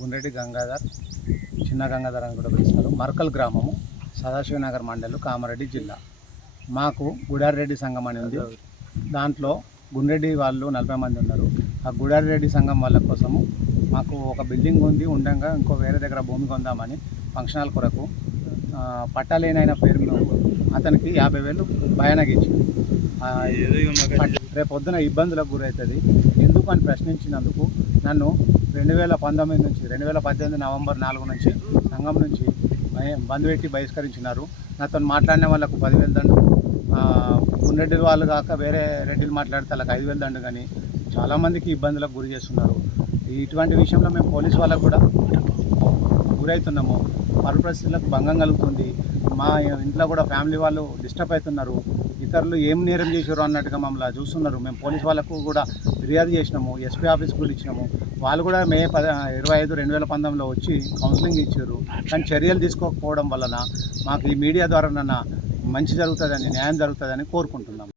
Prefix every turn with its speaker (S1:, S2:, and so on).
S1: గుండ్రెడ్డి గంగాధర్ చిన్న గంగాధర్ అని కూడా పిలుస్తారు. మర్కల్ గ్రామము సదాశివనగర్ మండలం కామారెడ్డి జిల్లా. మాకు గుడారెడ్డి సంఘం అని ఉంది. దాంట్లో గుండ్రెడ్డి వాళ్ళు నలభై మంది ఉన్నారు. ఆ గుడారెడ్డి సంఘం వాళ్ళ కోసము మాకు ఒక బిల్డింగ్ ఉంది. ఉండగా ఇంకో వేరే దగ్గర భూమి కొందామని ఫంక్షన్ హాల్ కొరకు పట్టాలేనైన పేరు మీద అతనికి యాభై వేలు భయానగిచ్చి రేపు పొద్దున ఇబ్బందులకు గురవుతుంది. ఎందుకు అని ప్రశ్నించినందుకు నన్ను రెండు వేల పంతొమ్మిది నుంచి రెండు వేల పద్దెనిమిది నవంబర్ నాలుగు నుంచి సంఘం నుంచి బంద్ పెట్టి బహిష్కరించినారు. నాతో మాట్లాడిన వాళ్ళకు పదివేలు దండు. ఆ, వాళ్ళు కాక వేరే రెడ్డిలు మాట్లాడితే వాళ్ళకి ఐదు వేలు దండు కానీ చాలామందికి ఇబ్బందులకు గురి చేస్తున్నారు. ఇటువంటి విషయంలో మేము పోలీస్ వాళ్ళకు కూడా గురవుతున్నాము పరు పరిస్థితులకు భంగం కలుగుతుంది. మా ఇంట్లో కూడా ఫ్యామిలీ వాళ్ళు డిస్టర్బ్ అవుతున్నారు. ఇతరులు ఏం నేరం చేశారు అన్నట్టుగా మమ్మల్ని చూస్తున్నారు. మేము పోలీస్ వాళ్ళకు కూడా ఫిర్యాదు చేసినాము ఎస్పీ ఆఫీస్కి కూడా ఇచ్చినాము. వాళ్ళు కూడా మే పద ఇరవై ఐదు రెండు వేల పంతొమ్మిదిలో వచ్చి కౌన్సిలింగ్ ఇచ్చారు. కానీ చర్యలు తీసుకోకపోవడం వలన మాకు ఈ మీడియా ద్వారా నన్న మంచి జరుగుతుందని న్యాయం జరుగుతుందని కోరుకుంటున్నాము